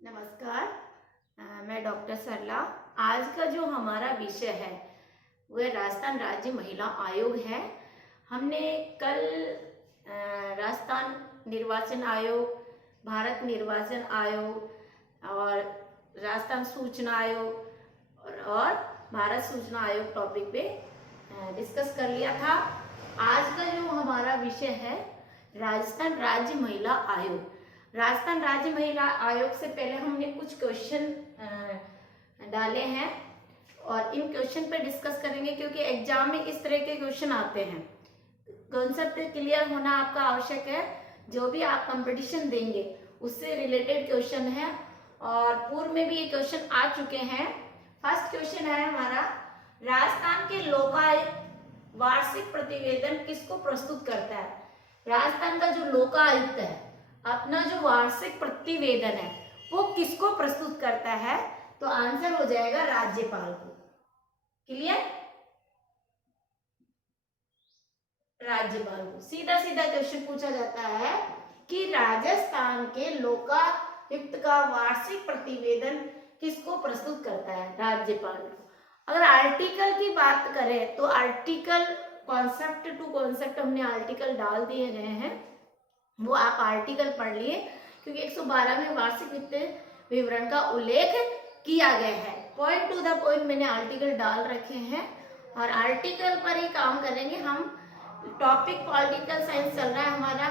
नमस्कार। मैं डॉक्टर सरला। आज का जो हमारा विषय है वह राजस्थान राज्य महिला आयोग है। हमने कल राजस्थान निर्वाचन आयोग, भारत निर्वाचन आयोग और राजस्थान सूचना आयोग और भारत सूचना आयोग टॉपिक पे डिस्कस कर लिया था। आज का जो हमारा विषय है राजस्थान राज्य महिला आयोग। राजस्थान राज्य महिला आयोग से पहले हमने कुछ क्वेश्चन डाले हैं और इन क्वेश्चन पे डिस्कस करेंगे, क्योंकि एग्जाम में इस तरह के क्वेश्चन आते हैं। कॉन्सेप्ट क्लियर होना आपका आवश्यक है। जो भी आप कंपटीशन देंगे उससे रिलेटेड क्वेश्चन है और पूर्व में भी ये क्वेश्चन आ चुके हैं। फर्स्ट क्वेश्चन है हमारा, राजस्थान के लोकायुक्त वार्षिक प्रतिवेदन किसको प्रस्तुत करता है? राजस्थान का जो लोकायुक्त है अपना जो वार्षिक प्रतिवेदन है वो किसको प्रस्तुत करता है? तो आंसर हो जाएगा राज्यपाल को। क्लियर? राज्यपाल को। सीधा सीधा क्वेश्चन पूछा जाता है कि राजस्थान के लोकायुक्त का वार्षिक प्रतिवेदन किसको प्रस्तुत करता है? राज्यपाल को। अगर आर्टिकल की बात करें तो आर्टिकल कॉन्सेप्ट टू कॉन्सेप्ट हमने आर्टिकल डाल दिए गए हैं, वो आप आर्टिकल पढ़ लिए, क्योंकि 112 में वार्षिक वित्तीय विवरण का उल्लेख किया गया है। पॉइंट टू द पॉइंट मैंने आर्टिकल डाल रखे हैं और आर्टिकल पर ही काम करेंगे हम। टॉपिक पॉलिटिकल साइंस चल रहा है हमारा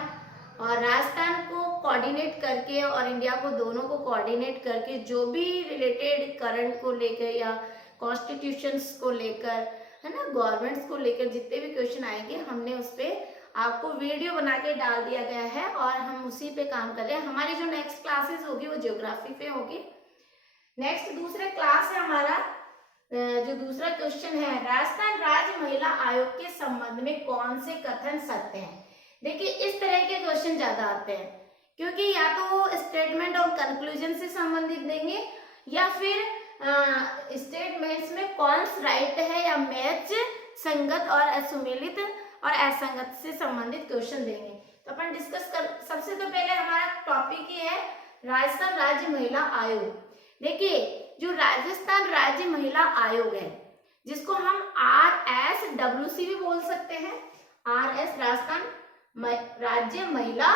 और राजस्थान को कोऑर्डिनेट करके और इंडिया को, दोनों को कोऑर्डिनेट करके जो भी रिलेटेड करंट को लेकर या कॉन्स्टिट्यूशंस को लेकर, है ना, गवर्नमेंट्स को लेकर जितने भी क्वेश्चन आएंगे हमने उस पर आपको वीडियो बना के डाल दिया गया है और हम उसी पे काम कर रहे हैं। हमारी जो नेक्स्ट क्लासेस होगी वो ज्योग्राफी पे होगी। नेक्स्ट दूसरा क्लास है हमारा। जो दूसरा क्वेश्चन है, राजस्थान राज्य महिला आयोग के संबंध में कौन से कथन सत्य हैं? देखिए इस तरह के क्वेश्चन ज्यादा आते हैं, क्योंकि या तो वो स्टेटमेंट और कंक्लूजन से संबंधित देंगे या फिर स्टेटमेंट्स में कौन राइट है या मैच संगत और असुमेलित और असंगत से संबंधित क्वेश्चन देंगे। तो अपन डिस्कस कर, सबसे तो पहले हमारा टॉपिक ही है राजस्थान राज्य महिला आयोग। देखिए जो राजस्थान राज्य महिला आयोग है, जिसको हम RSWC भी बोल सकते हैं, राजस्थान राज्य महिला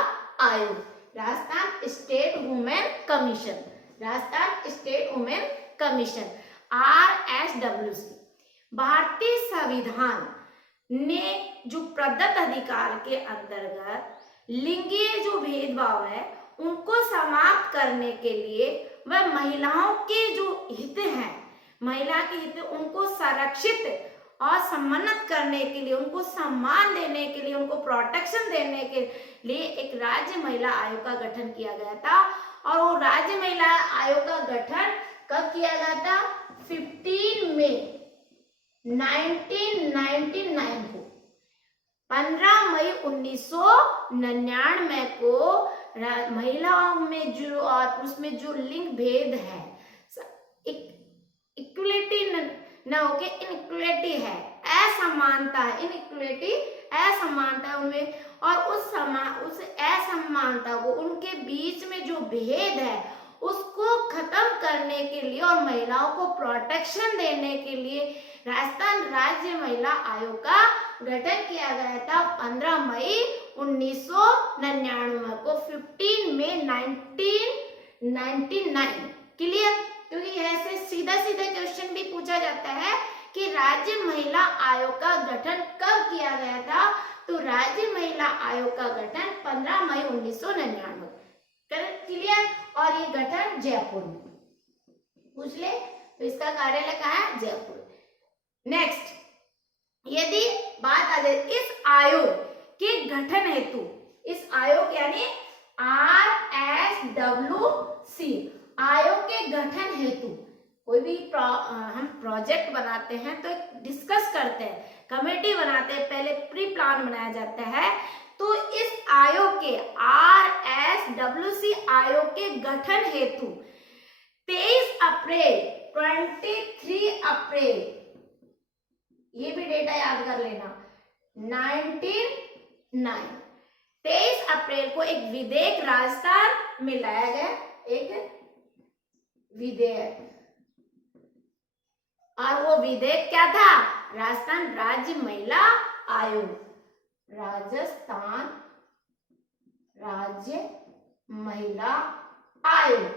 आयोग, Rajasthan state women commission, Rajasthan state women commission, RSWC। भारतीय संविधान ने जो प्रदत्त अधिकार के अंतर्गत लिंगीय जो भेदभाव है उनको समाप्त करने के लिए वह महिलाओं के जो हित हैं, महिला के हित, उनको संरक्षित और सम्मानित करने के लिए, उनको सम्मान देने के लिए, उनको प्रोटेक्शन देने के लिए एक राज्य महिला आयोग का गठन किया गया था। और वो राज्य महिला आयोग का गठन कब किया गया था? 15 मई 1999 को, 15 मई 1999 को महिलाओं में जो और पुरुष में जो लिंग भेद है, इक्वलिटी न होके इनइक्वलिटी है, असमानता है, इनइक्वलिटी असमानता है उनमें, और उस असमानता को, उनके बीच में जो भेद है उसको खत्म करने के लिए और महिलाओं को प्रोटेक्शन देने के लिए राजस्थान राज्य महिला आयोग का गठन किया गया था 15 मई 1999 को, 15 मई 1999। क्लियर? क्योंकि ऐसे सीधा सीधा क्वेश्चन भी पूछा जाता है कि राज्य महिला आयोग का गठन कब किया गया था? तो राज्य महिला आयोग का गठन 15 मई 1999। क्लियर? और ये गठन जयपुर में, पूछ ले तो इसका कार्यालय कहाँ है? जयपुर। नेक्स्ट, यदि बात आ जाए इस आयोग के गठन हेतु, इस आयोग यानी RSWC आयोग के गठन हेतु कोई भी हम प्रोजेक्ट बनाते हैं तो डिस्कस करते हैं, कमेटी बनाते हैं, पहले प्री प्लान बनाया जाता है। तो इस आयोग के RSWC आयोग के गठन हेतु 23 अप्रैल 23 अप्रैल, ये भी डेटा याद कर लेना, 23 अप्रैल को एक विधेयक राजस्थान में लाया गया, एक विधेयक, और वो विधेयक क्या था? राजस्थान राज्य महिला आयोग, राजस्थान राज्य महिला आयोग।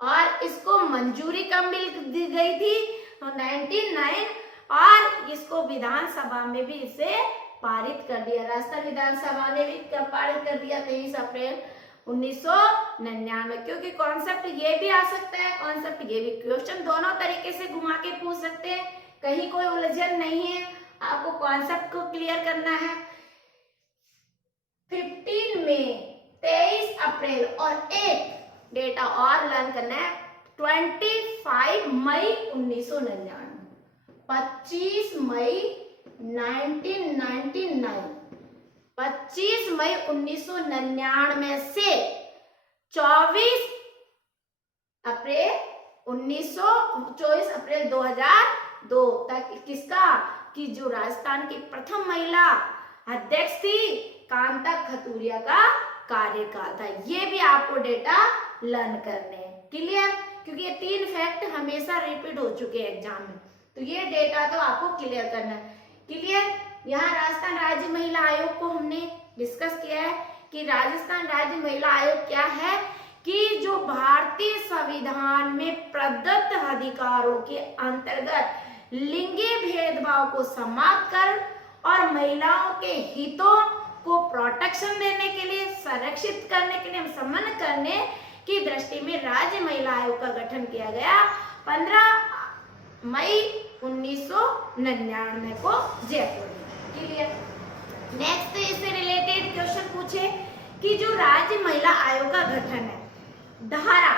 और इसको मंजूरी कब मिल गई थी? 1909, और इसको विधानसभा में भी इसे पारित कर दिया, राजस्थान विधानसभा ने भी कब पारित कर दिया? 23 अप्रैल 1999। क्योंकि कॉन्सेप्ट ये भी आ सकता है, कॉन्सेप्ट ये भी, क्वेश्चन दोनों तरीके से घुमा के पूछ सकते हैं, कहीं कोई उलझन नहीं है, आपको कॉन्सेप्ट को क्लियर करना है। 15 मई, 23 अप्रैल और एक डेटा और लर्न करना है, 25 मई 1999, 25 मई 1999, 25 मई 1999 से 24 अप्रैल 2002 तक किसका? कि जो राजस्थान की प्रथम महिला अध्यक्ष थी कांता खतूरिया का कार्यकाल था। ये भी आपको डेटा लर्न करने हैं, क्लियर? क्योंकि ये 3 फैक्ट हमेशा रिपीट हो चुके हैं एग्जाम में, तो ये डेटा तो आपको क्लियर करना है, क्लियर? यहाँ राजस्थान राज्य महिला आयोग को हमने डिस्कस किया है कि राजस्थान राज्य महिला आयोग क्या है, कि जो भारतीय संविधान में प्रदत्त अधिकारों के अंतर्गत लिंगी भेदभाव को समाप्त कर और महिलाओं के हितों को प्रोटेक्शन देने के लिए, संरक्षित करने के लिए, सम्मान करने की दृष्टि में राज्य महिला आयोग का गठन किया गया 15 मई 1999 को जयपुर में, क्लियर? नेक्स्ट इससे रिलेटेड क्वेश्चन पूछे कि जो राज्य महिला आयोग का गठन है, धारा,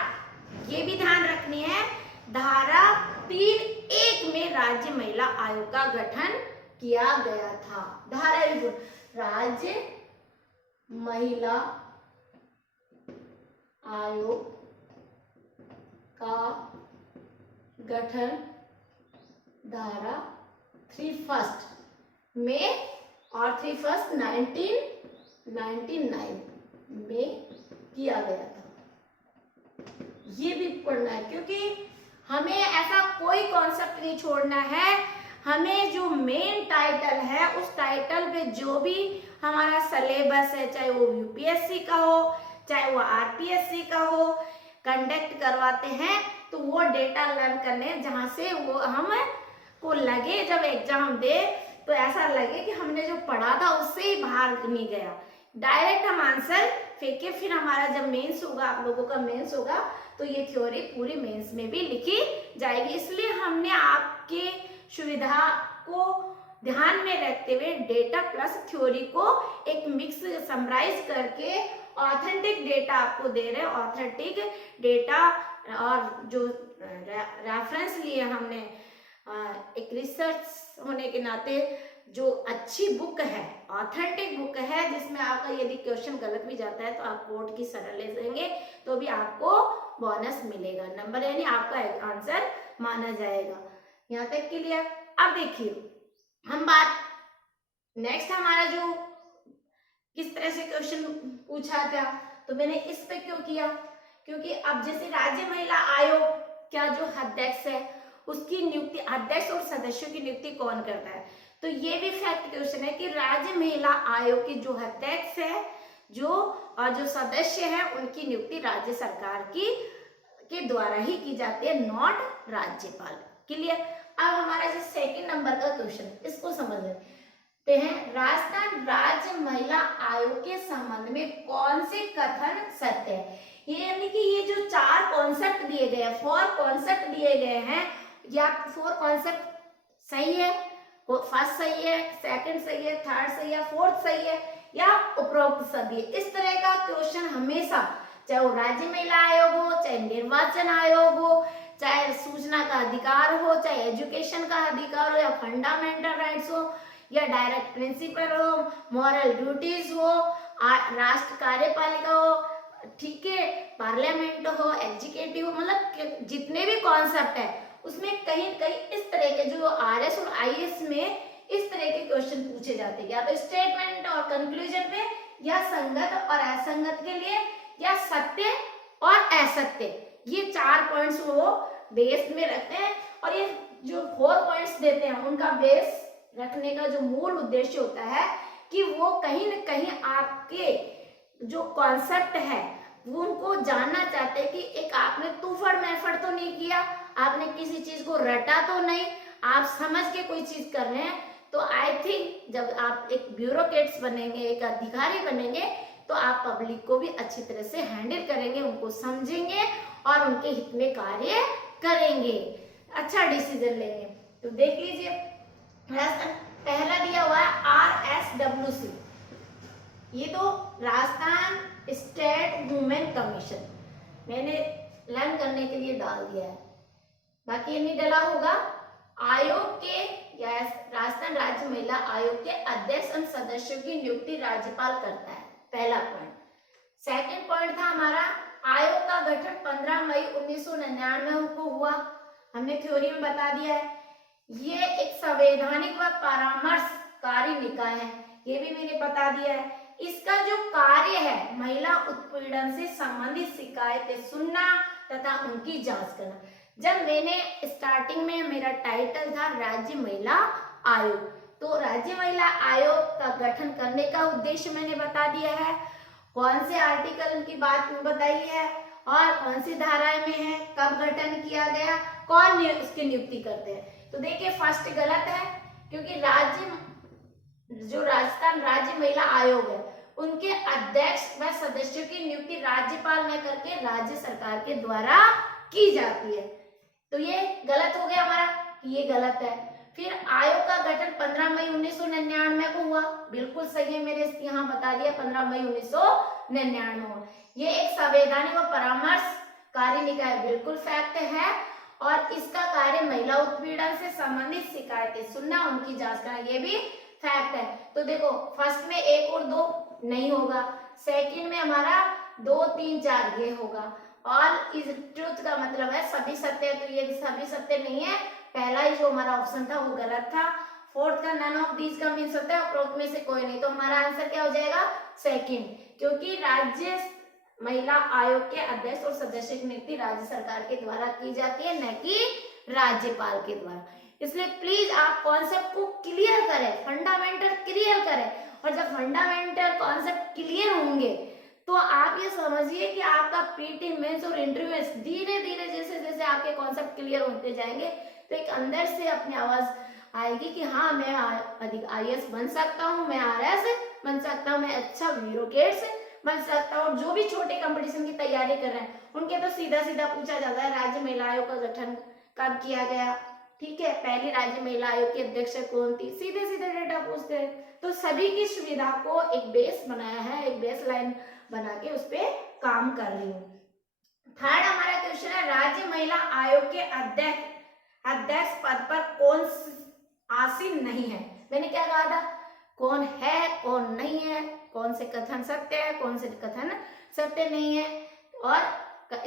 ये भी ध्यान रखनी है, धारा 3(1) में राज्य महिला आयोग का गठन किया गया था। धारा राज्य महिला आयोग का गठन धारा 3(1) में और 3(1) 1999 में किया गया था। ये भी पढ़ना है, क्योंकि हमें ऐसा कोई कॉन्सेप्ट नहीं छोड़ना है, हमें जो मेन टाइटल है उस टाइटल पे जो भी हमारा सिलेबस है, चाहे वो यूपीएससी का हो, चाहे वो आरपीएससी का हो, कंडक्ट करवाते हैं, तो वो डेटा लर्न करने, जहां से वो हम को लगे जब एग्जाम दे तो ऐसा लगे कि हमने जो पढ़ा था उससे ही बाहर नहीं गया, डायरेक्ट हम आंसर फेंके, फिर हमारा जब मेंस होगा, आप लोगों का मेंस होगा, तो ये थ्योरी पूरी मेंस में भी लिखी जाएगी। इसलिए हमने आपके सुविधा को ध्यान में रखते हुए डेटा प्लस थ्योरी को एक मिक्स समराइज करके ऑथेंटिक डेटा आपको दे रहे हैं। ऑथेंटिक डेटा और जो रेफरेंस लिए हमने, एक रिसर्च होने के नाते जो अच्छी बुक है, ऑथेंटिक बुक है, जिसमें आपका यदि क्वेश्चन गलत भी जाता है तो आप बोर्ड की सरल ले जाएंगे तो भी आपको बोनस मिलेगा, नंबर यानी आपका आंसर माना जाएगा। यहाँ तक क्लियर? अब देखिए हम बात नेक्स्ट, हमारा जो किस तरह से क्वेश्चन पूछा था, तो मैंने इस पे क्यों किया, क्योंकि अब जैसे राज्य महिला आयोग क्या जो अध्यक्ष है उसकी नियुक्ति, अध्यक्ष और सदस्यों की नियुक्ति कौन करता है, तो ये भी फैक्ट क्वेश्चन है कि राज्य महिला आयोग की जो अध्यक्ष है जो और जो सदस्य है उनकी नियुक्ति राज्य सरकार की के द्वारा ही की जाती है, नॉट राज्यपाल, क्लियर? अब हमारा जो सेकंड नंबर का क्वेश्चन, इसको समझ लेते हैं। राजस्थान राज्य महिला आयोग के संबंध में कौन से कथन सत्य है? ये यानी कि ये जो 4 कॉन्सेप्ट दिए गए हैं, 4 कॉन्सेप्ट दिए गए हैं, या 4 कॉन्सेप्ट सही है, फर्स्ट सही है, सेकंड सही है, थर्ड सही है, फोर्थ सही है, या उपरोक्त सभी है। इस तरह का क्वेश्चन हमेशा, चाहे वो राज्य महिला आयोग हो, चाहे निर्वाचन आयोग हो, चाहे सूचना का अधिकार हो, चाहे एजुकेशन का अधिकार हो, या फंडामेंटल राइट्स हो, या डायरेक्ट प्रिंसिपल हो, मॉरल ड्यूटीज हो, राष्ट्र कार्यपालिका हो, ठीक है, पार्लियामेंट हो, एग्जीक्यूटिव, मतलब जितने भी कॉन्सेप्ट है उसमें कहीं कहीं इस तरह के जो आरएस और आईएएस में इस तरह के क्वेश्चन पूछे जाते हैं, या तो स्टेटमेंट और कंक्लूजन पे, या संगत और असंगत के लिए, या सत्य और असत्य, ये 4 पॉइंट्स वो बेस में रखते हैं, और ये जो 4 पॉइंट्स देते हैं उनका बेस रखने का जो मूल उद्देश्य होता है कि वो कहीं न कहीं आपके जो कॉन्सेप्ट है वो उनको जानना चाहते हैं कि एक आपने तूफड़ मैफड़ तो नहीं किया, आपने किसी चीज को रटा तो नहीं, आप समझ के कोई चीज कर रहे हैं। तो आई थिंक जब आप एक ब्यूरोक्रेट्स बनेंगे, एक अधिकारी बनेंगे, तो आप पब्लिक को भी अच्छी तरह से हैंडल करेंगे, उनको समझेंगे और उनके हित में कार्य करेंगे, अच्छा डिसीजन लेंगे। तो देख लीजिए पहला दिया हुआ है RSWC, ये तो राजस्थान स्टेट वुमेन कमीशन मैंने लर्न करने के लिए डाल दिया है, बाकी ये नहीं डला होगा। आयोग के या राजस्थान राज्य महिला आयोग के अध्यक्ष एवं सदस्यों की नियुक्ति राज्यपाल करता है, पहला पॉइंट। सेकंड पॉइंट था हमारा आयोग का गठन 15 मई 1999 को हुआ, हमने थ्योरी में बता दिया है। ये एक संवैधानिक व परामर्शकारी निकाय है, ये भी मैंने बता दिया है। इसका जो कार्य है महिला उत्पीड़न से संबंधित शिकायतें सुनना तथा उनकी जांच करना। जब मैंने स्टार्टिंग में मेरा टाइटल था राज्य महिला आयोग, तो राज्य महिला आयोग का गठन करने का उद्देश्य मैंने बता दिया है, कौन से आर्टिकल की बात बताई है और कौन सी धाराएं में है, कब गठन किया गया, कौन उसकी नियुक्ति करते हैं। तो देखिए फर्स्ट गलत है, क्योंकि जो राजस्थान राज्य महिला आयोग है उनके अध्यक्ष व सदस्यों की नियुक्ति राज्यपाल न करके राज्य सरकार के द्वारा की जाती है। तो ये गलत हो गया हमारा, ये गलत है। फिर आयोग का गठन 15 मई 1999 को हुआ, बिल्कुल सही है, मेरे यहाँ बता दिया 15 मई 1999 हुआ। ये एक संवैधानिक और परामर्शकारी निकाय, बिल्कुल फैक्ट है, और इसका कार्य महिला उत्पीड़न से संबंधित शिकायतें सुनना, उनकी जांच करना, ये भी फैक्ट है। तो देखो फर्स्ट में 1 और 2 नहीं होगा, सेकंड में हमारा 2 3 4 ये होगा। ऑल इज ट्रूथ का मतलब है सभी सत्य, तो ये सभी सत्य नहीं है, पहला ही जो हमारा ऑप्शन था वो गलत था। फोर्थ का नन ऑफ दीज का मीन्स होता है उपरोक्त में से कोई नहीं, तो हमारा आंसर क्या हो जाएगा सेकंड, क्योंकि राज्य महिला आयोग के अध्यक्ष और सदस्य की नियुक्ति राज्य सरकार के द्वारा की जाती है, न कि राज्यपाल के द्वारा। इसलिए प्लीज आप कॉन्सेप्ट को क्लियर करें, फंडामेंटल क्लियर करें, और जब फंडामेंटल कॉन्सेप्ट क्लियर होंगे तो आप ये समझिए कि आपका पीटी मेंस और इंटरव्यू धीरे धीरे जैसे जैसे आपके कॉन्सेप्ट क्लियर होते जाएंगे तो एक अंदर से अपनी आवाज आएगी कि हाँ मैं अधिक IAS बन सकता हूँ, मैं RS बन सकता हूँ, मैं अच्छा ब्यूरोक्रेट बन सकता हूँ। जो भी छोटे कंपटीशन की तैयारी कर रहे हैं उनके तो सीधा सीधा पूछा जाता है राज्य महिला आयोग का गठन कब किया गया, ठीक है, पहली राज्य महिला आयोग की अध्यक्ष कौन थी, सीधे सीधे डेटा पूछते हैं। तो सभी की सुविधा को एक बेस बनाया है, एक बेस लाइन बना के उस पर काम कर रही हूँ। थर्ड हमारा क्वेश्चन है राज्य महिला आयोग के अध्यक्ष पद पर कौन आसीन नहीं है। मैंने क्या कहा था, कौन है कौन नहीं है, कौन से कथन सत्य है कौन से कथन सत्य नहीं है, और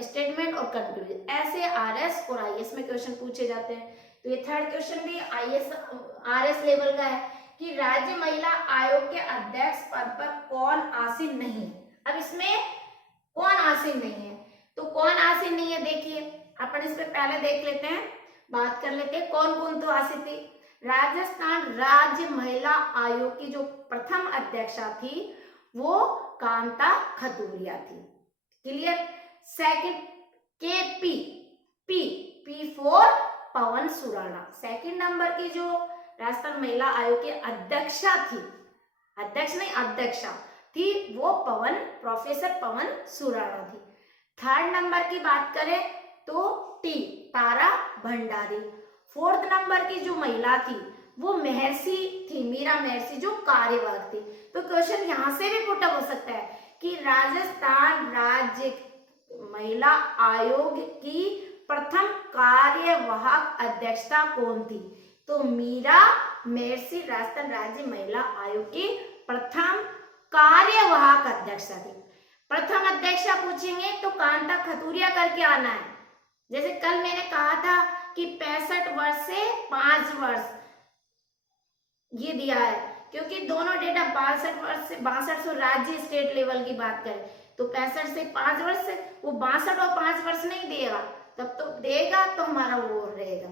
स्टेटमेंट और कंक्लूजन, ऐसे RS और IAS में क्वेश्चन पूछे जाते हैं। तो ये थर्ड क्वेश्चन भी IAS RS लेवल का है कि राज्य महिला आयोग के अध्यक्ष पद पर कौन आसीन नहीं है। अब इसमें कौन आसीन नहीं है, तो कौन आसीन नहीं है देखिए अपन इस पे पहले देख लेते हैं, बात कर लेते हैं कौन कौन तो आसीन थी। राजस्थान राज्य महिला आयोग की जो प्रथम अध्यक्षा थी वो कांता खतूरिया थी, clear. Second KP P for Pawan Surana, second number की जो राजस्थान महिला आयोग की अध्यक्षा थी, अध्यक्ष नहीं अध्यक्षा थी, वो प्रोफेसर पवन सुराणा थी। थर्ड नंबर की बात करें तो तारा भंडारी। फोर्थ नंबर की जो महिला थी वो महर्षि थी, मीरा महर्षि जो कार्यवाहक थी। तो क्वेश्चन यहाँ से भी पुट अप हो सकता है कि राजस्थान राज्य महिला आयोग की प्रथम कार्यवाहक अध्यक्षता कौन थी, तो मीरा महर्षि राजस्थान राज्य महिला आयोग की प्रथम कार्यवाहक अध्यक्षा थी। प्रथम अध्यक्षा पूछेंगे तो कांता खतूरिया करके आना है। जैसे कल मैंने कहा था कि 65 वर्ष से 5 वर्ष ये दिया है, क्योंकि दोनों डेटा 62 वर्ष से 62 राज्य स्टेट लेवल की बात करें तो 65 से 5 वर्ष, वो 62 और 5 वर्ष नहीं देगा, तब तो देगा तो हमारा वो रहेगा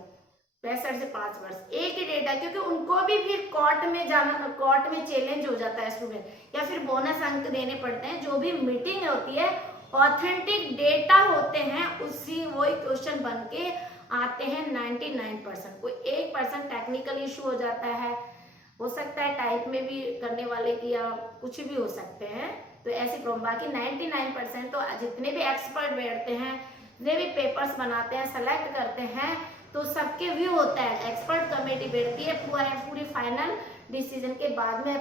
65 से 5 वर्ष। एक ही डेटा, क्योंकि उनको भी फिर कोर्ट में जाना, कोर्ट में चैलेंज हो जाता है स्टूडेंट, या फिर बोनस अंक देने पड़ते हैं। जो भी मीटिंग होती है, ऑथेंटिक डेटा होते हैं, उसी वही क्वेश्चन बन के आते हैं 99%। कोई 1% टेक्निकल इशू हो जाता है, हो सकता है टाइप में भी करने वाले की, या कुछ भी हो सकते हैं, तो ऐसी प्रॉब्लम। बाकी 99% तो जितने भी एक्सपर्ट बैठते हैं, जितने भी पेपर्स बनाते हैं, सेलेक्ट करते हैं, तो सबके व्यू होता है, एक्सपर्ट कमेटी बैठती है, पूरी फाइनल डिसीजन के बाद में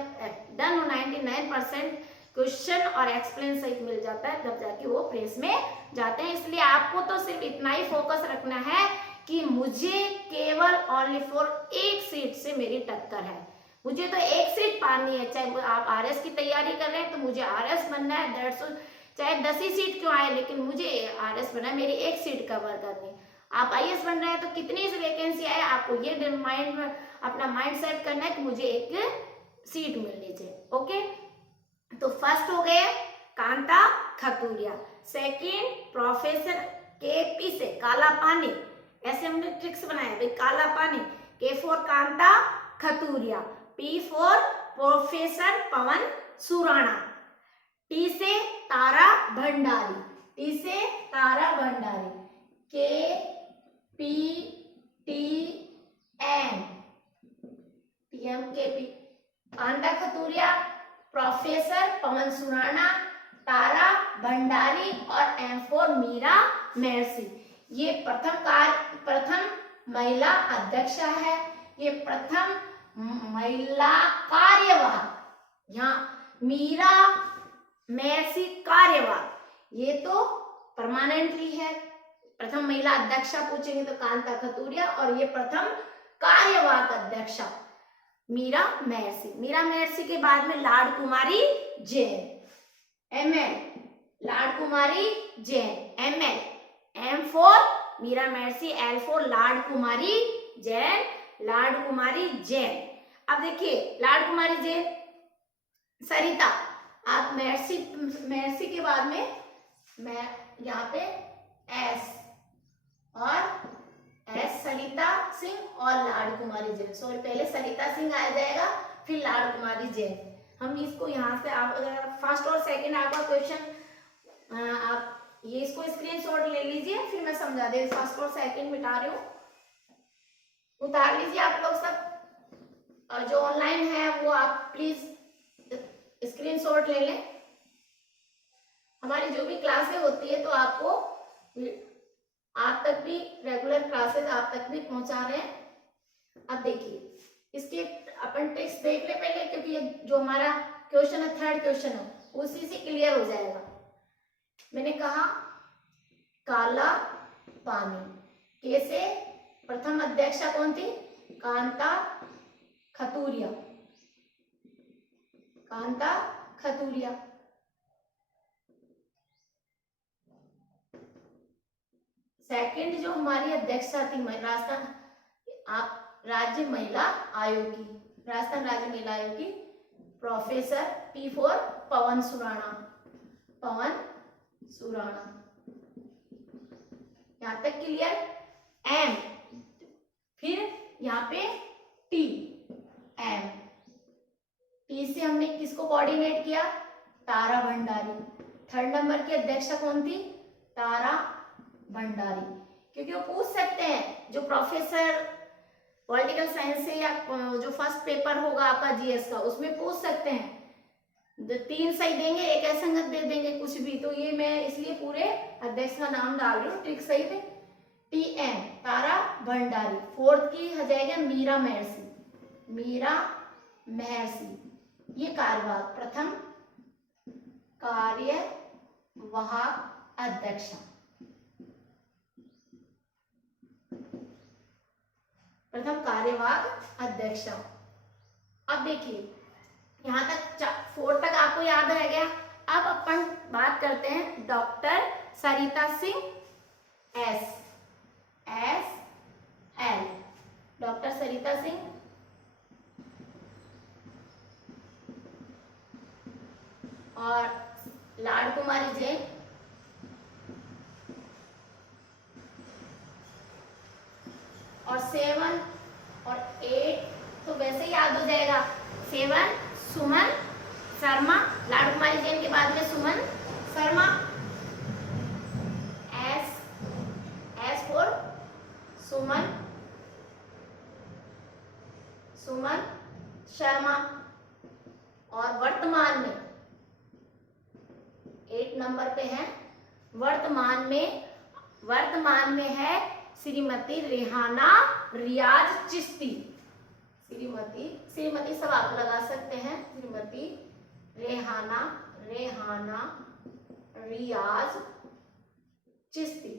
डन 99% क्वेश्चन और एक्सप्लेन सहित मिल जाता है, तब जाके वो प्रेस में जाते हैं। इसलिए आपको तो सिर्फ इतना ही फोकस रखना है कि मुझे केवल ओनली फॉर एक सीट से मेरी टक्कर है, मुझे तो एक सीट पानी है। चाहे आप आरएस की तैयारी कर रहे हैं तो मुझे आरएस बनना है, 150, चाहे 10 ही सीट क्यों आए, लेकिन मुझे आरएस बनना है, मेरी एक सीट कवर करनी। आप आईएएस बन रहे हैं तो कितनी सी वैकेंसी आए, आपको ये माइंड में अपना माइंड सेट करना है कि मुझे एक सीट मिलनी चाहिए। ओके, तो फर्स्ट हो गया Kanta Khaturia, second professor KP से काला पानी, ऐसे हमने ट्रिक्स बनाए भाई, काला पानी, के for Kanta Khaturia, P for professor Pawan Surana, T से तारा भंडारी, टी से तारा भंडारी, के पी टी एन, टीएम के पी, कांता खतूरिया, प्रोफेसर पवन सुराणा, तारा भंडारी और एम फॉर मीरा मेहसी। ये प्रथम महिला अध्यक्ष है, ये प्रथम महिला कार्यवाहक, यहाँ मीरा मेहसी कार्यवाहक, ये तो परमानेंटली है। प्रथम महिला अध्यक्षा पूछेंगे तो कांता खतूरिया, और ये प्रथम कार्यवाहक अध्यक्षा मीरा मेहसी। मीरा मेहसी के बाद में लाड़ Kumari Jain, ML, Lad Kumari Jain, ML, M for Meera Mehsi, L for Lad Kumari Jain, लाड़ कुमारी जैन। अब देखिए लाड़ कुमारी जैन, सरिता, आप मेहसी के बाद में मैं यहाँ पे एस और एस, सरिता सिंह और लाड़ कुमारी जैन, सॉरी पहले सरिता सिंह आ जाएगा फिर लाड़ कुमारी जैन। हम इसको यहाँ से, आप अगर फर्स्ट और सेकंड आपका क्वेश्चन, आप ये इसको स्क्रीनशॉट ले लीजिए, फिर मैं समझा दे, फर्स्ट और सेकंड मिटा रही हूँ, उतार लीजिए आप लोग सब, और जो ऑनलाइन है वो आप प्लीज स्क्रीनशॉट ले लें। हमारी जो भी क्लासेस होती है तो आपको, आप तक भी रेगुलर क्लासेस आप तक भी पहुंचा रहे हैं। अब देखिए इसके अपन ट्रिक्स देख ले पहले, क्योंकि ये जो हमारा क्वेश्चन है, थर्ड क्वेश्चन है, उसी से क्लियर हो जाएगा। मैंने कहा काला पानी, कैसे, प्रथम अध्यक्षा कौन थी, कांता खतूरिया, कांता खतूरिया। सेकंड जो हमारी अध्यक्षा थी राजस्थान राज्य महिला आयोग की, राजस्थान राज्य महिला आयोग की, प्रोफेसर, पी फॉर पवन सुराणा, पवन सुराणा। यहां तक क्लियर। एम, फिर यहाँ पे टी, एम, टी से हमने किसको कोऑर्डिनेट किया, तारा भंडारी। थर्ड नंबर की अध्यक्षा कौन थी, तारा भंडारी, क्योंकि वो पूछ सकते हैं जो प्रोफेसर पॉलिटिकल साइंस से, या जो फर्स्ट पेपर होगा आपका जीएस का, उसमें पूछ सकते हैं, 3 सही देंगे, एक असंगत दे देंगे, कुछ भी। तो ये मैं इसलिए पूरे अध्यक्ष का नाम डाल रही हूँ, ट्रिक सही थे। टी एन, तारा भंडारी। फोर्थ की हो जाएगा मीरा मेहसी, मीरा मेहसी, ये कार्यवाहक, प्रथम कार्यवाहक अध्यक्ष, प्रथम कार्यवाहक अध्यक्ष। अब देखिए यहां तक 4 तक आपको याद रह गया। अब अपन बात करते हैं doctor Sarita Singh, S, S L, doctor Sarita Singh, और लाड़ कुमारी जैन। और 7 और 8 तो वैसे ही याद हो जाएगा। 7 सुमन शर्मा, लाडू कुमारी जैन के बाद में सुमन शर्मा। S for Suman Sharma. और वर्तमान में 8 नंबर पे है, वर्तमान में है श्रीमती रेहाना रियाज चिश्ती। श्रीमती सब आप लगा सकते हैं। श्रीमती रेहाना रियाज चिश्ती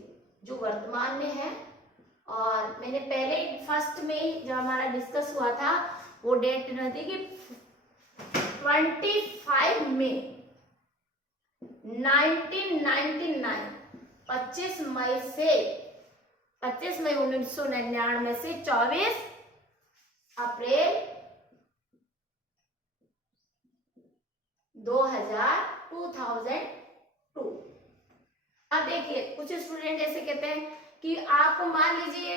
जो वर्तमान में है। और मैंने पहले फर्स्ट में ही जब हमारा डिस्कस हुआ था वो डेट रहती कि 25 मई 1999, 25 मई 1999 से 24 अप्रैल 2002। अब देखिए कुछ स्टूडेंट ऐसे कहते हैं कि आपको मान लीजिए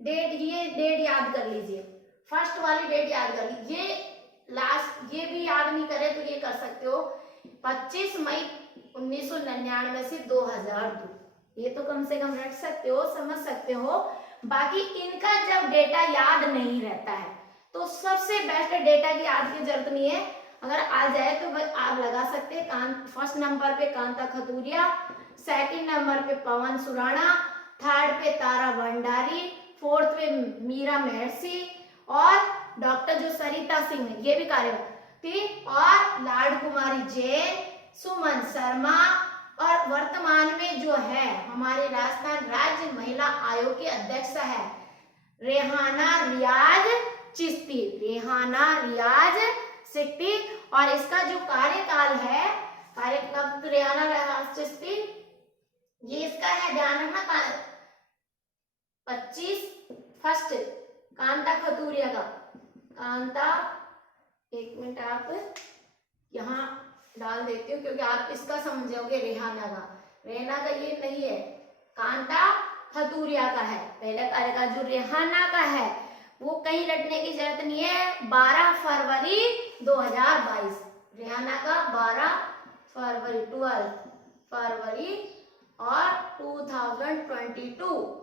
ये डेट याद कर लीजिए, फर्स्ट वाली डेट याद कर लीजिए, लास्ट ये भी याद नहीं करे तो ये कर सकते हो 25 मई 1999 से 2002, ये तो कम से कम रट सकते हो, समझ सकते हो। बाकी इनका जब डेटा याद नहीं रहता है तो सबसे बेस्ट डेटा की याद की जरूरत नहीं है, अगर आ जाए तो आप लगा सकते हैं। फर्स्ट नंबर पे कांता खतूरिया, सेकंड नंबर पे पवन सुराणा, थर्ड पे तारा भंडारी, फोर्थ पे मीरा महर्षि और डॉक्टर जो सरिता सिंह है ये भी कार्यरत, और लाडू कुमारी जैन, सुमन शर्मा। और वर्तमान में जो है हमारे राजस्थान राज्य महिला आयोग के अध्यक्ष है रेहाना रियाज चिश्ती, और इसका जो कार्यकाल है, रेहाना रियाज चिश्ती ये इसका है, ध्यान रखना 25 फर्स्ट कांता खतूरिया का, एक मिनट आप यहाँ डाल देती हूँ क्योंकि आप इसका समझोगे रेहाना का ये नहीं है, कांता खतूरिया का है। पहले कार्यकाल जो रेहाना का है वो कहीं रटने की जरूरत नहीं है, 12 फरवरी 2022, रेहाना का 12 फरवरी और 2022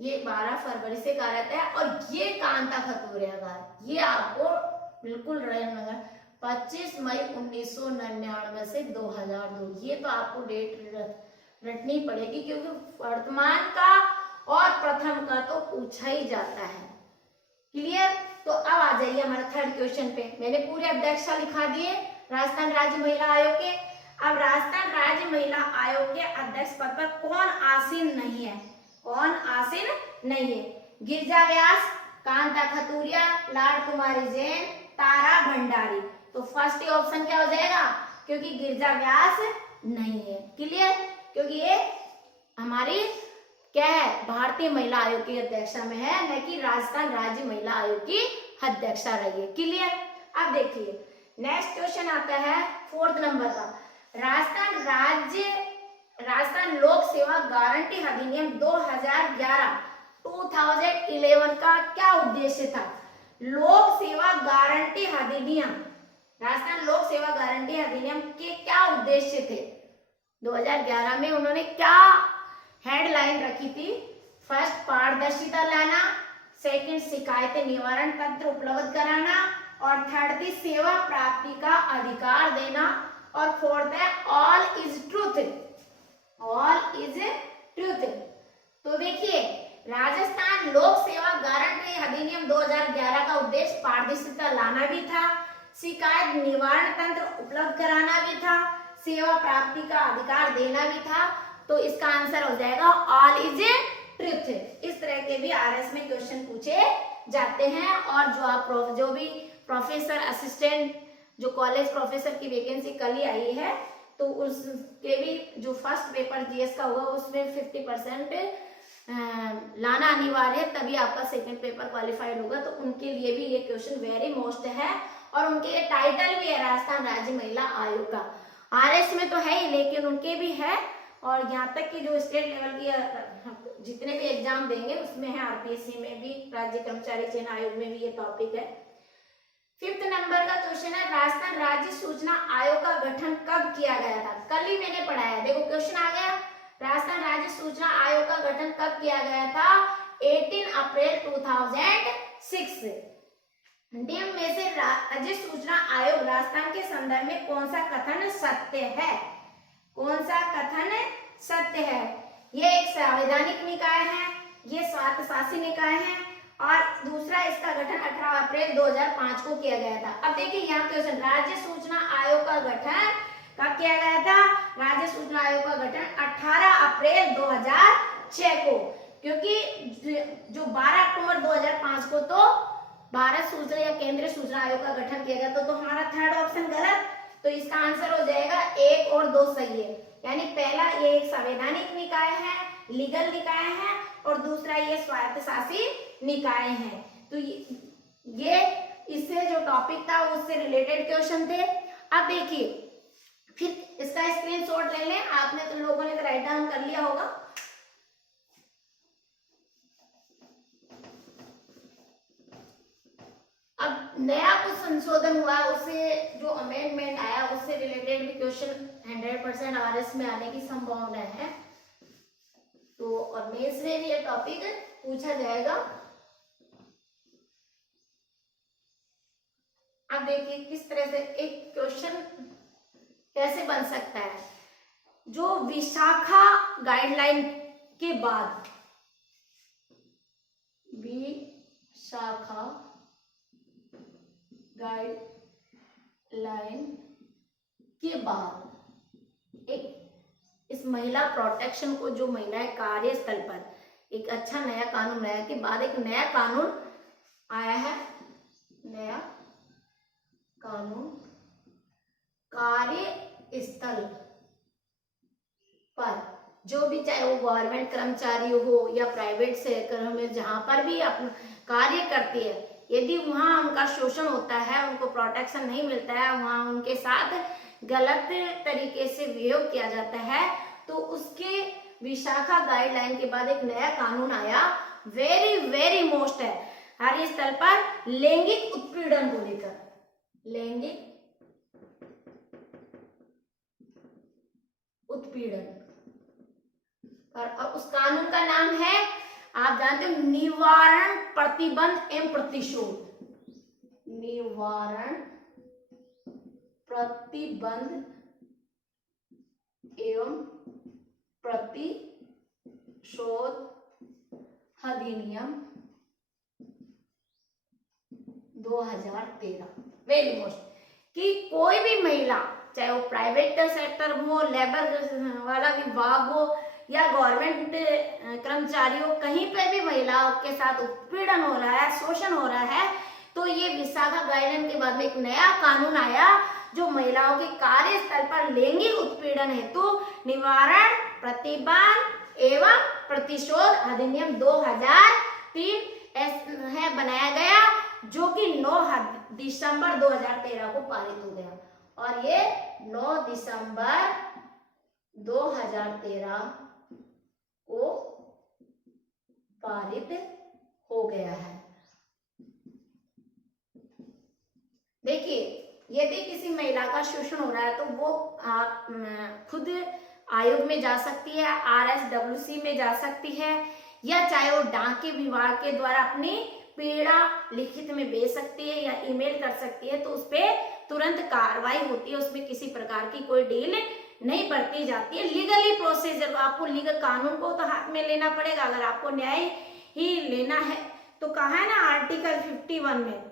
ये 12 फरवरी से कार्यरत है। और ये कांता खतूरिया का, ये आपको बिल्कुल रहना 25 मई 1999 से 2002, ये तो आपको डेट रटनी पड़ेगी क्योंकि वर्तमान का और प्रथम का तो पूछा ही जाता है। क्लियर? तो अब आ जाइए हमारे थर्ड क्वेश्चन पे। मैंने पूरे अध्यक्षा लिखा दिए राजस्थान राज्य महिला आयोग के। अब राजस्थान राज्य महिला आयोग के अध्यक्ष पद पर कौन आसीन नहीं है? गिरिजा व्यास, कांता खतूरिया, लाडू कुमारी जैन, तारा भंडारी। तो फर्स्ट ऑप्शन क्या हो जाएगा क्योंकि गिरिजा व्यास नहीं है। क्लियर? क्योंकि ये हमारी क्या है, भारतीय महिला आयोग की अध्यक्षा में है, न कि राजस्थान राज्य महिला आयोग की अध्यक्षा रही है। क्लियर? अब देखिए नेक्स्ट क्वेश्चन आता है फोर्थ नंबर का। राजस्थान लोक सेवा गारंटी अधिनियम 2011 का क्या उद्देश्य था? लोक सेवा गारंटी अधिनियम, राजस्थान लोक सेवा गारंटी अधिनियम के क्या उद्देश्य थे? 2011 में उन्होंने क्या हेडलाइन रखी थी? फर्स्ट पारदर्शिता लाना, सेकंड शिकायतें निवारण तंत्र उपलब्ध कराना, और थर्ड थी सेवा प्राप्ति का अधिकार देना, और फोर्थ है ऑल इज ट्रूथ। तो देखिए राजस्थान लोक सेवा गारंटी अधिनियम 2011 का उद्देश्य पारदर्शिता लाना भी था, शिकायत निवारण तंत्र उपलब्ध कराना भी था, सेवा प्राप्ति का अधिकार देना भी था। तो इसका आंसर हो जाएगा ऑल इज ट्रुथ। इस तरह के भी आरएस में क्वेश्चन पूछे जाते हैं। और जो भी प्रोफेसर असिस्टेंट जो कॉलेज प्रोफेसर की वैकेंसी कल ही आई है तो उसके भी जो फर्स्ट पेपर जीएस का होगा उसमें 50% लाना अनिवार्य है, तभी आपका सेकंड पेपर क्वालिफाइड होगा। तो उनके लिए भी ये क्वेश्चन वेरी मोस्ट है और उनके टाइटल भी है राजस्थान राज्य महिला आयोग का। आरएस में तो है ही लेकिन उनके भी है और यहाँ तक कि जो स्टेट लेवल की जितने भी एग्जाम देंगे उसमें है, आरपीएससी में भी, राज्य कर्मचारी चयन आयोग में भी ये टॉपिक है। 5th नंबर का क्वेश्चन है, राजस्थान राज्य सूचना आयोग का गठन कब किया गया था? कल ही मैंने पढ़ाया, देखो क्वेश्चन आ गया, राजस्थान राज्य सूचना आयोग का गठन कब किया गया था? 18 अप्रैल 2006। निम्न में से राज्य सूचना आयोग राजस्थान के संदर्भ में कौन सा कथन सत्य है? कौन सा कथन सत्य है? ये एक संवैधानिक निकाय है, ये स्वायत्त शासी निकाय है, और दूसरा इसका गठन 18 अप्रैल 2005 को किया गया था। अब देखिए यहाँ क्वेश्चन, राज्य सूचना आयोग का गठन कब किया गया था? राज्य सूचना आयोग का गठन 18 अप्रैल 2006 को, क्योंकि जो 12 अक्टूबर 2005 को तो भारत सूचना या केंद्रीय सूचना आयोग का गठन किया गया, तो हमारा थर्ड ऑप्शन गलत, तो इसका आंसर हो जाएगा 1 और 2 सही है। यानी पहला ये एक संवैधानिक निकाय है, लीगल निकाय है, और दूसरा ये स्वायत्त शासी निकाय है। तो ये इससे जो टॉपिक था उससे रिलेटेड क्वेश्चन थे। अब देखिए फिर इसका स्क्रीनशॉट ले लें, आपने तो लोगों ने राइट डाउन कर लिया होगा। अब नया कुछ संशोधन हुआ, उससे जो अमेंडमेंट आया उससे रिलेटेड भी क्वेश्चन 100% आरएस में आने की संभावना है, तो और मेंस में भी ये टॉपिक पूछा जाएगा। अब देखिए किस तरह से एक क्वेश्चन कैसे बन सकता है। जो विशाखा गाइडलाइन के बाद, विशाखा गाइडलाइन के बाद एक इस महिला प्रोटेक्शन को, जो महिलाएं कार्यस्थल पर एक अच्छा नया कानून आया के बाद एक नया कानून आया है, नया कानून कार्यस्थल पर जो भी, चाहे वो गवर्नमेंट कर्मचारी हो या प्राइवेट सेक्टर में जहां पर भी अपना कार्य करती है, यदि वहां उनका शोषण होता है, उनको प्रोटेक्शन नहीं मिलता है, वहां उनके साथ गलत तरीके से वियोग किया जाता है, तो उसके विशाखा गाइडलाइन के बाद एक नया कानून आया, वेरी वेरी मोस्ट है हर स्थल पर, लैंगिक उत्पीड़न को लेकर, लैंगिक उत्पीड़न। और अब उस कानून का नाम है, आप जानते हो, निवारण प्रतिबंध एवं प्रतिशोध, निवारण प्रतिबंध एवं प्रतिशोध अधिनियम 2013। वेरी मोस्ट, कि कोई भी महिला, चाहे वो प्राइवेट सेक्टर हो, लेबर वाला विभाग हो या गवर्नमेंट कर्मचारी हो, कहीं पे भी महिलाओं के साथ उत्पीड़न हो रहा है, शोषण हो रहा है, तो ये विशाखा गाइडलाइन के बाद में एक नया कानून आया जो महिलाओं के कार्यस्थल पर लैंगिक उत्पीड़न हेतु निवारण प्रतिबंध एवं प्रतिशोध अधिनियम 2003 है बनाया गया, जो कि 9 दिसंबर 2013 को पारित हो गया। और ये 9 दिसंबर 2013 को पारित हो गया है। देखिए, यदि किसी महिला का शोषण हो रहा है तो वो खुद आयोग में जा सकती है, RSWC में जा सकती है, या चाहे वो डाक विभाग के द्वारा अपनी पीड़ा लिखित में भेज सकती है या ईमेल कर सकती है, तो उस पर तुरंत कार्रवाई होती है, उसमें किसी प्रकार की कोई डील नहीं बरती जाती है। लीगली प्रोसीजर, आपको लीगल कानून को तो हाथ में लेना पड़ेगा अगर आपको न्याय ही लेना है। तो कहा है ना आर्टिकल 51 में,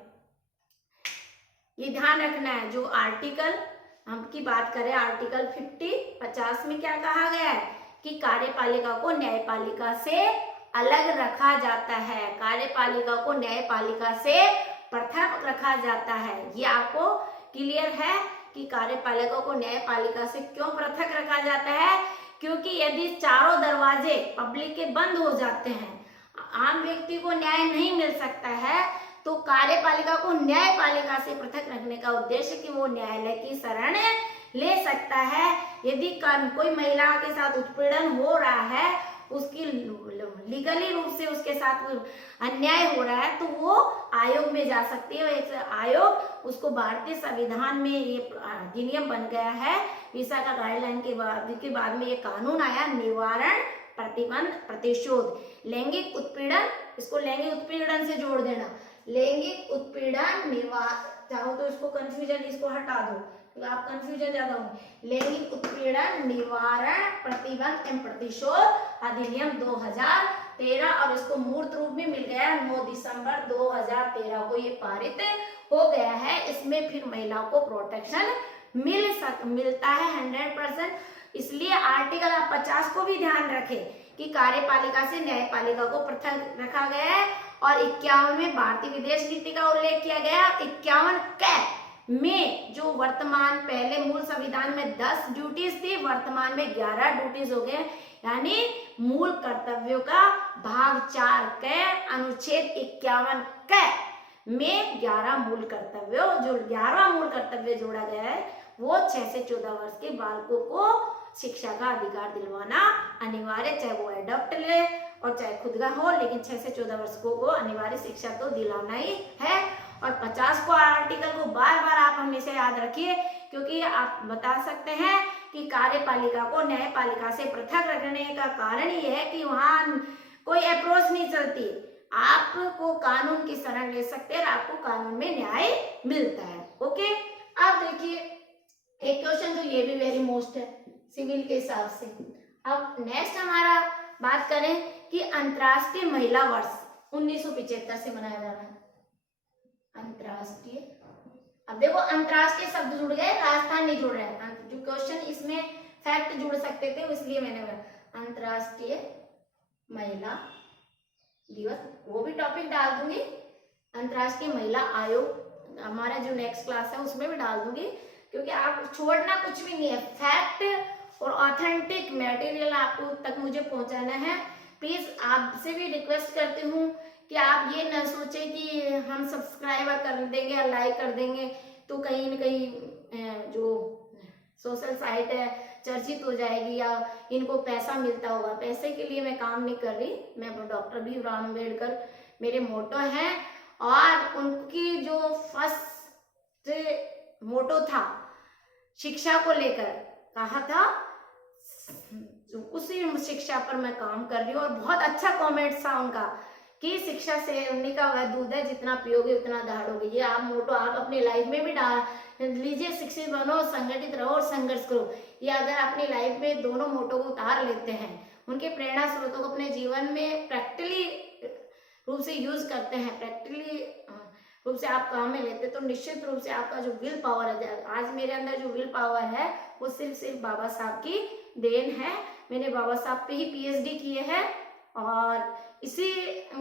ये ध्यान रखना है, जो आर्टिकल हम की बात करें, आर्टिकल 50 में क्या कहा गया है कि कार्यपालिका को न्यायपालिका से अलग रखा जाता है, कार्यपालिका को न्यायपालिका से पृथक रखा जाता है। ये आपको क्लियर है कि कार्यपालिका को न्यायपालिका से क्यों पृथक रखा जाता है? क्योंकि यदि चारों दरवाजे पब्लिक के बंद हो जाते हैं, आम व्यक्ति को न्याय नहीं मिल सकता है, तो कार्यपालिका को न्यायपालिका से पृथक रखने का उद्देश्य कि वो न्यायालय की शरण ले सकता है। यदि कोई महिला के साथ उत्पीड़न हो रहा है, उसकी लीगली रूप से उसके साथ अन्याय हो रहा है, तो वो आयोग में जा सकती है। एक आयोग उसको, भारतीय संविधान में ये अधिनियम बन गया है, विशाखा गाइडलाइन के बाद में ये कानून आया, निवारण प्रतिबंध प्रतिशोध लैंगिक उत्पीड़न, इसको लैंगिक उत्पीड़न से जोड़ देना, लैंगिक उत्पीड़न चाहो तो इसको कंफ्यूजन, इसको हटा दो तो आप कंफ्यूजन ज्यादा होंगे। लैंगिक उत्पीड़न निवारण प्रतिबंध एवं प्रतिशोध अधिनियम 2013, और इसको मूर्त रूप में मिल गया 9 दिसंबर 2013 को ये पारित हो गया है। इसमें फिर महिलाओं को प्रोटेक्शन मिलता है 100%। इसलिए आर्टिकल 50 को भी ध्यान रखें कि कार्यपालिका से न्यायपालिका को पृथक रखा गया है, और 51 में भारतीय विदेश नीति का उल्लेख किया गया। 51 कै में जो वर्तमान, पहले मूल संविधान में 10 ड्यूटीज थी, वर्तमान में 11 ड्यूटीज हो गए, यानी मूल कर्तव्यों का भाग 4 के अनुच्छेद 51 कै में 11 मूल कर्तव्यों, जो 11वां मूल कर्तव्य जोड़ा गया है वो 6 से 14 वर्ष के बालकों को शिक्षा का अधिकार दिलवाना अनिवार्य, चाहे वो एडॉप्ट ले और चाहे खुद का हो, लेकिन 6 से 14 वर्ष को अनिवार्य शिक्षा तो दिलाना ही है। और 50 को आर्टिकल को बार बार आप हमेशा याद रखिए, क्योंकि आप बता सकते हैं कि कार्यपालिका को न्यायपालिका से पृथक रखने का कारण ये है कि वहां कोई अप्रोच नहीं चलती, आपको कानून की शरण ले सकते हैं और आपको कानून में न्याय मिलता है। ओके, अब देखिए एक क्वेश्चन तो ये भी वेरी मोस्ट है सिविल के हिसाब से। अब नेक्स्ट हमारा बात करें कि अंतर्राष्ट्रीय महिला वर्ष 1975 से मनाया जा रहा है अंतर्राष्ट्रीय। अब देखो अंतर्राष्ट्रीय शब्द जुड़ गए, राजस्थान नहीं जुड़ रहे हैं। जो क्वेश्चन इसमें फैक्ट जुड़ सकते थे इसलिए मैंने अंतर्राष्ट्रीय महिला दिवस, वो भी टॉपिक डाल दूंगी। अंतर्राष्ट्रीय महिला आयोग हमारा जो नेक्स्ट क्लास है उसमें भी डाल दूंगी, क्योंकि आप छोड़ना कुछ भी नहीं है, फैक्ट और ऑथेंटिक मटेरियल आपको तक मुझे पहुंचाना है। प्लीज आपसे भी रिक्वेस्ट करती हूँ कि आप ये न सोचें कि हम सब्सक्राइबर कर देंगे या लाइक कर देंगे तो कहीं न कहीं जो सोशल साइट है चर्चित हो जाएगी या इनको पैसा मिलता होगा। पैसे के लिए मैं काम नहीं कर रही, मैं डॉक्टर भीमराव अम्बेडकर मेरे मोटो हैं, और उनकी जो फर्स्ट मोटो था शिक्षा को लेकर कहा था, उसी शिक्षा पर मैं काम कर रही हूँ। और बहुत अच्छा कमेंट था उनका कि शिक्षा से उन्हीं का वह दूध है, जितना पियोगे उतना दहाड़ोगे। ये आप मोटो आप अपनी लाइफ में भी डाल लीजिए, शिक्षित बनो, संगठित रहो और संघर्ष करो। ये अगर अपनी लाइफ में दोनों मोटो को उतार लेते हैं, उनके प्रेरणा स्रोतों को अपने जीवन में प्रैक्टिकली रूप से यूज करते हैं, प्रैक्टिकली रूप से आप काम में लेते, तो निश्चित रूप से आपका जो विल पावर है, आज मेरे अंदर जो विल पावर है वो सिर्फ बाबा साहब की देन है। मैंने बाबा साहब पे ही पीएचडी किए है और इसी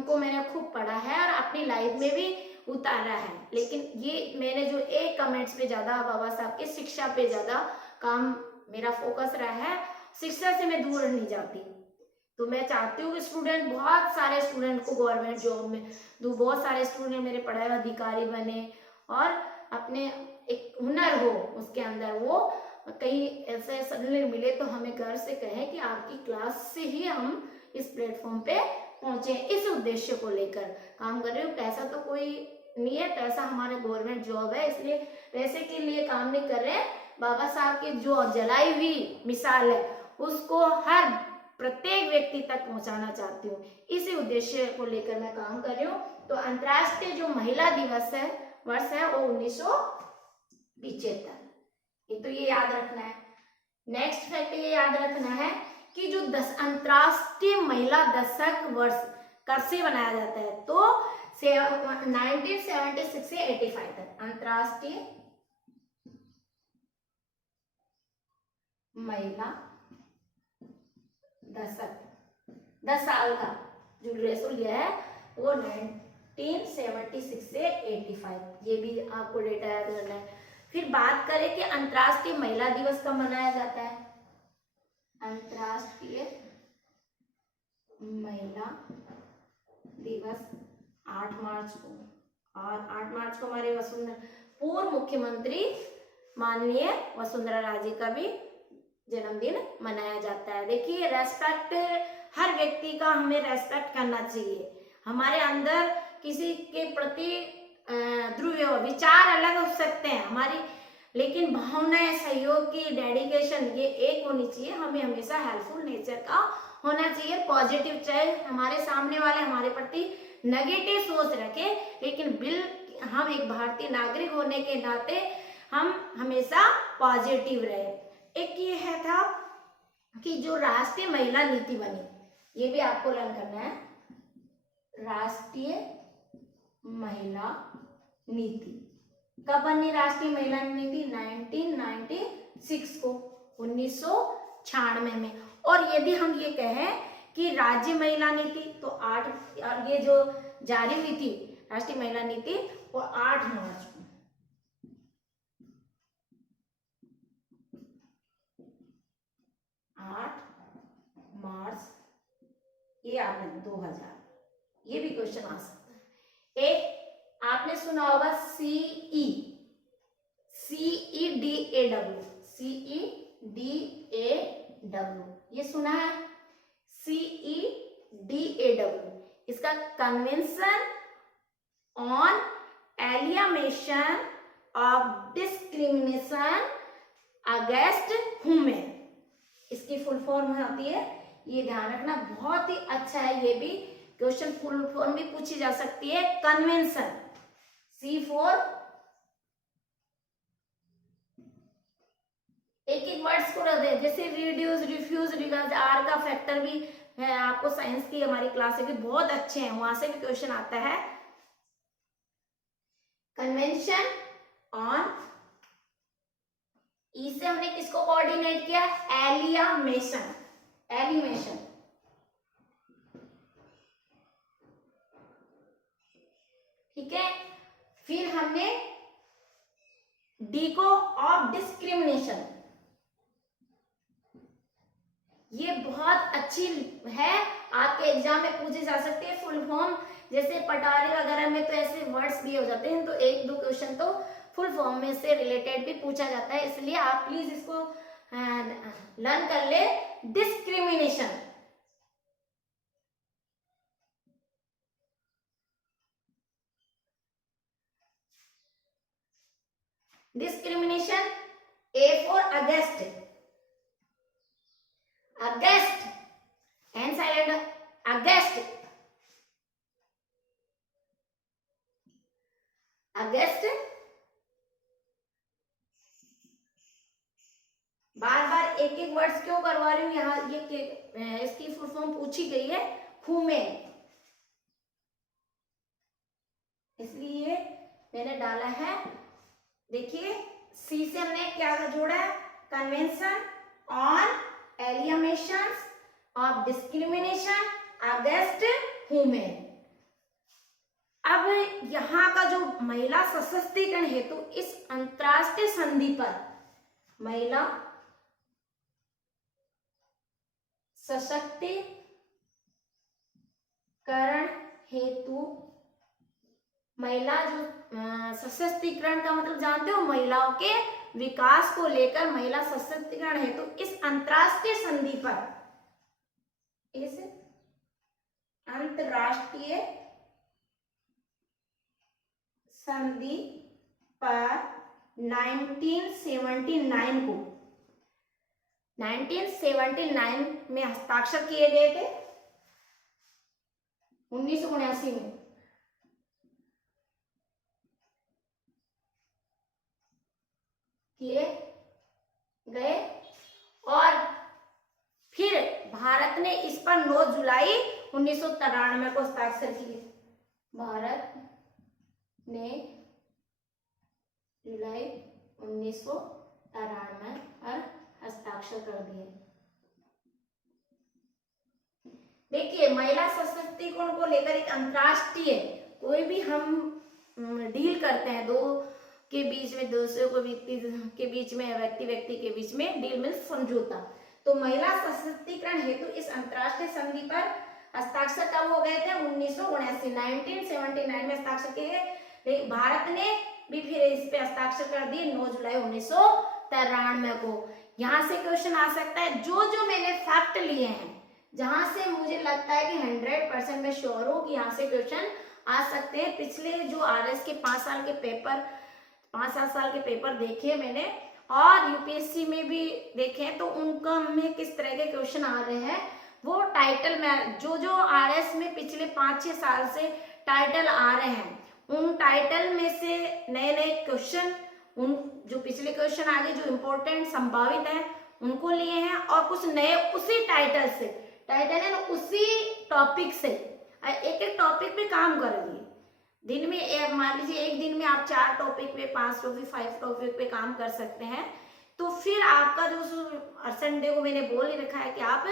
को मैंने खूब पढ़ा है और अपनी लाइफ में भी उतारा है। लेकिन ये मैंने जो एक कमेंट्स पे ज्यादा बाबा साहब के शिक्षा पे ज्यादा काम मेरा फोकस रहा है, शिक्षा से मैं दूर नहीं जाती। तो मैं चाहती हूँ कि स्टूडेंट, बहुत सारे स्टूडेंट को गवर्नमेंट जॉब में दूँ, बहुत सारे स्टूडेंट मेरे पढ़ाए अधिकारी बने और अपने एक हुनर हो उसके अंदर, वो कहीं ऐसे सडनली मिले तो हमें घर से कहें कि आपकी क्लास से ही हम इस प्लेटफॉर्म पे पहुंचे। इस उद्देश्य को लेकर काम कर रही हूँ। पैसा तो कोई नहीं है, पैसा हमारा गवर्नमेंट जॉब है, इसलिए पैसे के लिए काम नहीं कर रहे। बाबा साहब की जो जलाई हुई मिसाल है उसको हर प्रत्येक व्यक्ति तक पहुंचाना चाहती हूँ, इसी उद्देश्य को लेकर मैं काम कर रही हूँ। तो अंतर्राष्ट्रीय जो महिला दिवस है वर्ष है वो 1975, ये तो ये याद रखना है। नेक्स्ट फैक्ट ये याद रखना है कि जो अंतर्राष्ट्रीय महिला दशक वर्ष कब से बनाया जाता है, तो 1976 से 85 तक अंतर्राष्ट्रीय महिला दशक 10 साल का जो ड्यूरेशन लिया है वो 1976 से 85, ये भी आपको डेटा याद करना है। फिर बात करें कि अंतर्राष्ट्रीय महिला दिवस कब मनाया जाता है। अंतर्राष्ट्रीय महिला दिवस 8 मार्च को, और 8 मार्च को हमारे वसुंधरा पूर्व मुख्यमंत्री माननीय वसुंधरा राजे का भी जन्मदिन मनाया जाता है। देखिए रेस्पेक्ट, हर व्यक्ति का हमें रेस्पेक्ट करना चाहिए। हमारे अंदर किसी के प्रति ध्रुव विचार अलग हो सकते हैं हमारी, लेकिन भावनाएं, सहयोग की डेडिकेशन ये एक होनी चाहिए। हमें हमेशा हेल्पफुल नेचर का होना चाहिए, पॉजिटिव, चाहे हमारे सामने वाले हमारे प्रति नेगेटिव सोच रखे, लेकिन हम एक भारतीय नागरिक होने के नाते हम हमेशा पॉजिटिव रहे। एक ये है था कि जो राष्ट्रीय महिला नीति बनी, ये भी आपको लर्न करना है। राष्ट्रीय महिला नीति कब बनी? राष्ट्रीय महिला नीति 1996 को, 1996 में। और यदि हम ये कहें कि राज्य महिला नीति, तो 8, और ये जो जारी हुई थी राष्ट्रीय महिला नीति वो 8 मार्च को, 8 मार्च, ये आपने 2000, ये भी क्वेश्चन आ सकता है। एक आपने सुना होगा CEDAW, CEDAW, ये सुना है? CEDAW, इसका convention on elimination of discrimination against women, इसकी फुल फॉर्म होती है, ये ध्यान रखना, बहुत ही अच्छा है। ये भी क्वेश्चन फुल फॉर्म भी पूछी जा सकती है। कन्वेंशन, C4, एक वर्ड्स को रख दे, जैसे रिड्यूस, रिफ्यूज, रिगार्ड, आर का फैक्टर भी है। आपको साइंस की हमारी क्लासें भी बहुत अच्छे हैं, वहां से भी क्वेश्चन आता है। कन्वेंशन ऑन, ई से हमने किसको कोऑर्डिनेट किया? एलिमिनेशन, एलिमिनेशन, ठीक है। फिर हमने डी को ऑफ डिस्क्रिमिनेशन, ये बहुत अच्छी है, आपके एग्जाम में पूछी जा सकती है फुल फॉर्म। जैसे पटारी वगैरह में तो ऐसे वर्ड्स भी हो जाते हैं, तो 1-2 क्वेश्चन तो फुल फॉर्म में से रिलेटेड भी पूछा जाता है, इसलिए आप प्लीज इसको लर्न कर ले। Discrimination, discrimination, A for against, against, N silent, against, against, बार बार एक एक वर्ड्स क्यों करवा रही हूँ यहाँ, ये इसकी फुल फॉर्म पूछी गई है, वुमेन, इसलिए मैंने डाला है। देखिए सी से हमने क्या जोड़ा है? Convention on elimination of discrimination against women. अब यहाँ का जो महिला सशक्तिकरण हेतु इस अंतरराष्ट्रीय संधि पर, महिला सशक्तिकरण हेतु, महिला जो सशक्तिकरण का मतलब जानते हो, महिलाओं के विकास को लेकर महिला सशक्तिकरण हेतु इस अंतरराष्ट्रीय संधि पर, इस अंतरराष्ट्रीय संधि पर 1979 को, 1979 में हस्ताक्षर किए गए थे, 1979 में किए गए, और फिर भारत ने इस पर 9 जुलाई 1993 को हस्ताक्षर किए। भारत ने जुलाई 1993 पर हस्ताक्षर कर दिए। देखिए महिला सशक्तिकरण को लेकर एक अंतरराष्ट्रीय, कोई भी हम डील करते हैं, दो के बीच में, दूसरों को व्यक्ति के बीच में, व्यक्ति के बीच में डील में समझौता, तो महिला सशक्तिकरण हेतु इस अंतरराष्ट्रीय संधि पर हस्ताक्षर कब हो गए थे? 1979 में हस्ताक्षर किए गए। भारत ने भी फिर इस पे हस्ताक्षर कर दिए 9 जुलाई 1993 को। यहाँ से क्वेश्चन आ सकता है, जो मैंने फैक्ट लिए हैं, जहां से मुझे लगता है कि 100% मैं श्योर हूँ कि यहाँ से क्वेश्चन आ सकते हैं। पिछले जो आरएस के 5 साल के पेपर, 5-7 साल के पेपर देखे मैंने और यूपीएससी में भी देखे, तो उनका में किस तरह के क्वेश्चन आ रहे हैं, वो टाइटल में जो आरएस में पिछले 5-6 साल से टाइटल आ रहे हैं, उन टाइटल में से नए नए क्वेश्चन, उन जो पिछले क्वेश्चन आगे जो इम्पोर्टेंट संभावित है उनको लिए हैं, और कुछ नए उसी टाइटल से, टाइटल है ना, उसी टॉपिक से एक एक टॉपिक पे काम कर रही है। दिन में मान लीजिए एक दिन में आप 4 टॉपिक पे, 5 टॉपिक, 5 टॉपिक पे काम कर सकते हैं, तो फिर आपका जो संडे को मैंने बोल ही रखा है कि आप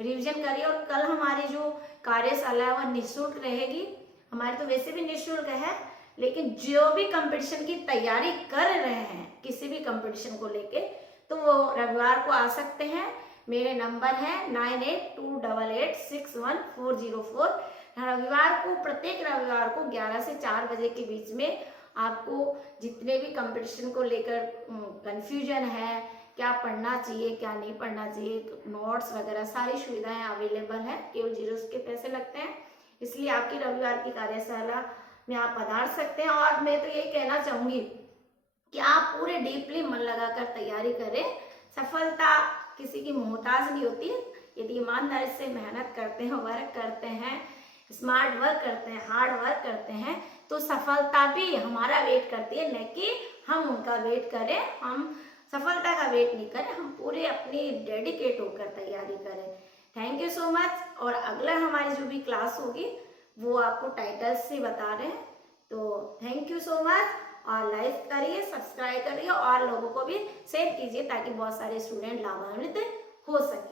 रिवीजन करिए। और कल हमारी जो कार्यशाला है वह निःशुल्क रहेगी, हमारी तो वैसे भी निःशुल्क है, लेकिन जो भी कंपटीशन की तैयारी कर रहे हैं किसी भी कंपटीशन को लेके, तो वो रविवार को आ सकते हैं। मेरे नंबर है 9828861404। रविवार को, प्रत्येक रविवार को 11 से 4 बजे के बीच में आपको जितने भी कंपटीशन को लेकर कंफ्यूजन है, क्या पढ़ना चाहिए क्या नहीं पढ़ना चाहिए, नोट्स वगैरह सारी सुविधाएं अवेलेबल है। केवल जीरोस के पैसे लगते हैं, इसलिए आपकी रविवार की कार्यशाला में आप पधार सकते हैं। और मैं तो यही कहना चाहूंगी कि आप पूरे डीपली मन लगाकर तैयारी करें। सफलता किसी की मोहताज नहीं होती है। यदि ईमानदारी से मेहनत करते हैं, वर्क करते हैं, स्मार्ट वर्क करते हैं, हार्ड वर्क करते हैं, तो सफलता भी हमारा वेट करती है, न कि हम उनका वेट करें। हम सफलता का वेट नहीं करें, हम पूरे अपनी डेडिकेट होकर तैयारी करें। Thank you so much. और अगला हमारी जो भी क्लास होगी वो आपको टाइटल से बता रहे हैं। तो थैंक यू सो मच, और लाइक करिए, सब्सक्राइब करिए और लोगों को भी शेयर कीजिए ताकि बहुत सारे स्टूडेंट लाभान्वित हो सके।